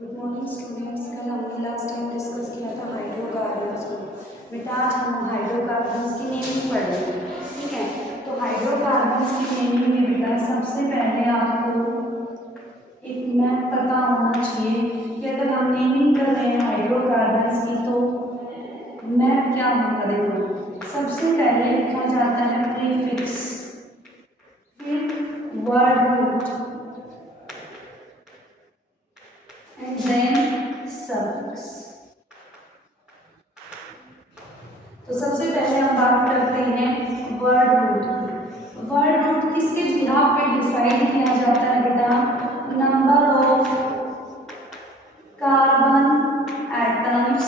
Good morning students. कल हमने last time discuss किया था हाइड्रोकार्बन्स को। बेटा आज हम हाइड्रोकार्बन्स की नेमिंग पढ़ेंगे, ठीक है। तो हाइड्रोकार्बन्स की नेमिंग में बेटा सबसे पहले आपको एक मैप पता होना चाहिए कि अगर हम नेमिंग कर रहे हैं हाइड्रोकार्बन्स की तो मैप क्या होगा। देखो सबसे पहले लिखा जाता है प्रीफिक्स, फिर word root and then suffix। तो सबसे पहले हम बात करते हैं वर्ड रूट की। वर्ड रूट किसके बिहाफ पे डिसाइड किया जाता है बेटा? Number of carbon atoms,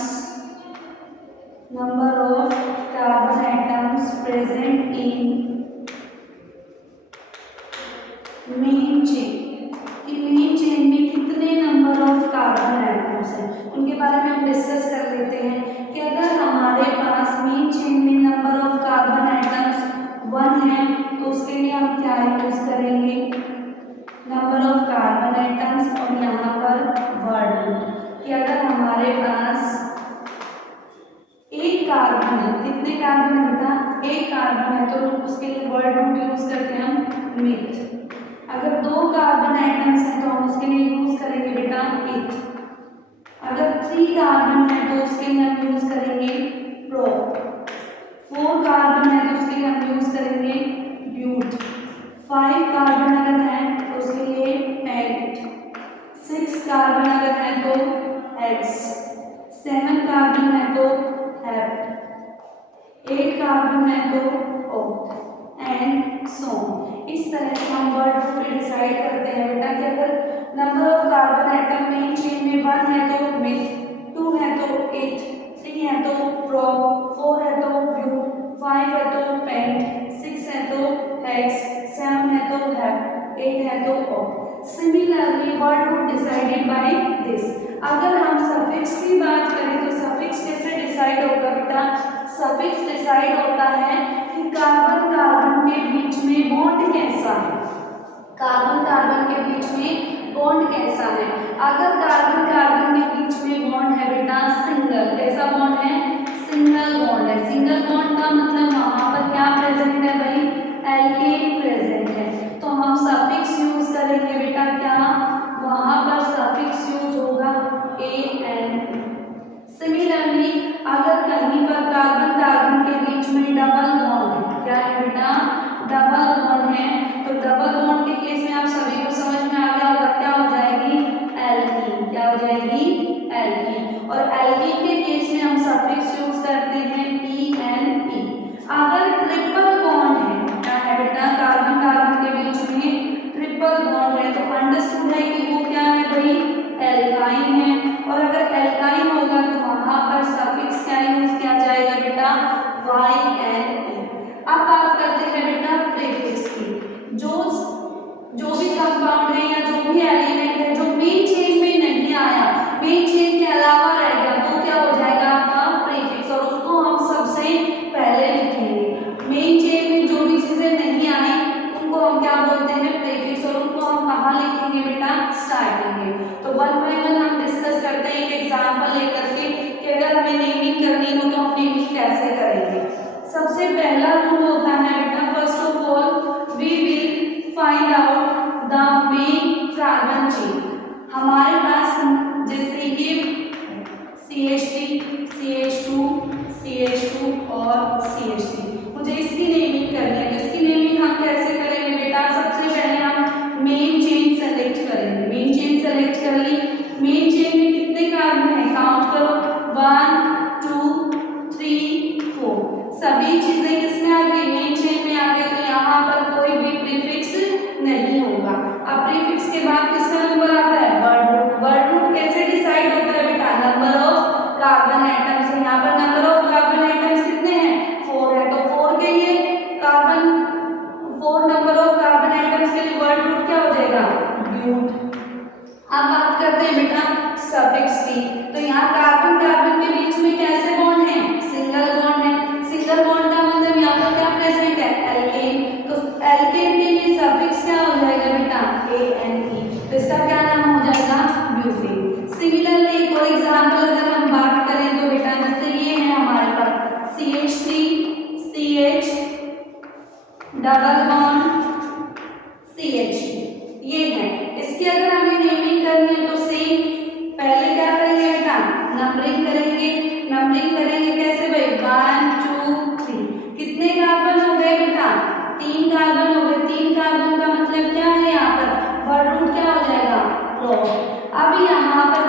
number of carbon atoms present in main chain. कि मेन चेन में कितने नंबर ऑफ कार्बन एटम्स हैं उनके बारे में हम डिस्कस कर लेते हैं। कि अगर हमारे पास मेन चेन में नंबर ऑफ कार्बन एटम्स 1 है तो उसके लिए हम क्या यूज करेंगे? नंबर ऑफ कार्बन एटम्स और यहाँ पर वर्ड रूट। कि अगर हमारे पास एक कार्बन है, कितने कार्बन है बेटा? एक कार्बन है तो उसके लिए वर्ड रूट यूज करते हैं हम मिथ। अगर 2 कार्बन एटम्स हैं तो हम उसके लिए यूज करेंगे बेटा इथ। अगर 3 कार्बन है तो उसके लिए हम यूज करेंगे प्रो। 4 कार्बन है तो उसके लिए हम यूज करेंगे ब्यूट। 5 कार्बन अगर है तो उसके लिए पेंट। 6 कार्बन अगर है तो हेक्स। 7 कार्बन है तो हेप्ट। 8 कार्बन है तो ऑक्ट एंड सो। इस तरह से हम वर्ड रूट पे डिसाइड करते हैं बेटा कि अगर number of carbon atom main chain में 1 है तो मिथ, 2 है तो इथ, 3 है तो प्रोप, 4 है तो ब्यूट, 5 है तो पेंट, 6 है तो हेक्स, 7 है तो हेप्ट, 8 है तो oct. Similarly word root decided by this. अगर हम सफिक्स की बात करें तो सफिक्स कैसे डिसाइड होगा बेटा? सफिक्स डिसाइड होता है कि कार्बन कार्बन के बीच में बॉन्ड कैसा है। कार्बन कार्बन के बीच में बॉन्ड कैसा है? अगर कार्बन कार्बन के बीच में बॉन्ड है बेटा सिंगल, कैसा बॉन्ड है? सिंगल बॉन्ड है। सिंगल बॉन्ड का मतलब वहां पर क्या प्रेजेंट है भाई? एल्केन प्रेजेंट है। तो हम सफिक्स यूज करेंगे बेटा क्या? वहां पर सफिक्स यूज होगा एन। सिमिलरली अगर कहीं पर कार्बन कार्बन के बीच में डबल बॉन्ड है, क्या है बेटा? डबल बॉन्ड है, तो डबल बॉन्ड के केस में आप सभी को समझ में आ गया होगा क्या हो जाएगी? एल्कीन। क्या हो जाएगी? एल्कीन। और एल्कीन के केस में हम सफिक्स यूज करते हैं ENE। अगर ट्रिपल बॉन्ड है, क्या है बेटा? कार्बन कार्बन के बीच में ट्रिपल बॉन्ड है तो अंडरस्टूड है कि वो क्या है भाई? एल्काइन है। और अगर एल्काइन होगा तो वहां पर सफिक्स क्या यूज किया जाएगा बेटा? YNE। अब बात करते हैं बेटा प्रीफिक्स की। जो भी कंपाउंड है या जो भी एलिमेंट है जो मेन चेन में नहीं आया, मेन चेन के अलावा रह गया, तो क्या हो जाएगा आपका? प्रीफिक्स। और उसको हम सबसे पहले लिखेंगे। मेन चेन में जो भी चीजें नहीं आई उनको हम क्या बोलते हैं? प्रीफिक्स। और उनको हम कहाँ लिखेंगे बेटा? स्टार्टिंग में। तो वन बाय वन हम डिस्कस करते हैं एक एग्जाम्पल लेकर के कि अगर हमें नेमिंग करनी हो तो हम नेमिंग कैसे करेंगे। सबसे पहला रूल होता है बेटा first of all we will find out the main carbon chain. हमारे पास जैसे ये CH3, CH2, CH2 और CH3, मुझे इसकी नेमिंग करनी है। तो इसकी नेमिंग हम कैसे करेंगे बेटा? सबसे पहले हम मेन चेन सेलेक्ट करेंगे। मेन चेन सेलेक्ट कर ली। मेन चेन में कितने कार्बन है? काउंट करो 1 2 3 4। सभी चीजें किसमें आ गई? मेन चेन में आ गई। तो यहाँ पर कोई भी प्रीफिक्स नहीं होगा। अब प्रीफिक्स के बाद किसका नंबर आता है? Word root. वर्ड रूट कैसे डिसाइड होता है बेटा? Number of carbon atoms. यहाँ पर नंबर ऑफ कार्बन एटम्स कितने हैं? 4 है तो 4 के लिए carbon 4 number of carbon atoms के लिए वर्ड रूट क्या हो जाएगा? ब्यूट। अब बात करते हैं बेटा सफिक्स की। तो यहाँ कार्बन कार्बन के बीच में कैसे बॉन्ड है? सिंगल बॉन्ड है। सिंगल बॉन्ड का मतलब यहाँ पर क्या प्रेजेंट है? एल्केन। तो एल्केन के लिए सफिक्स क्या हो जाएगा बेटा? ANE। तो इसका क्या नाम हो जाएगा? ब्यूटेन। डबल बॉन्ड CH, ये है। इसकी अगर हमें नेमिंग करनी है तो सेम पहले क्या करेंगे बेटा, नंबरिंग करेंगे। नंबरिंग करेंगे कैसे भाई, 1 2 3। कितने कार्बन हो गए बेटा, 3 कार्बन हो गए। 3 कार्बन का मतलब क्या है, यहाँ पर वर्ड रूट क्या हो जाएगा, क्लोरो। अब यहाँ पर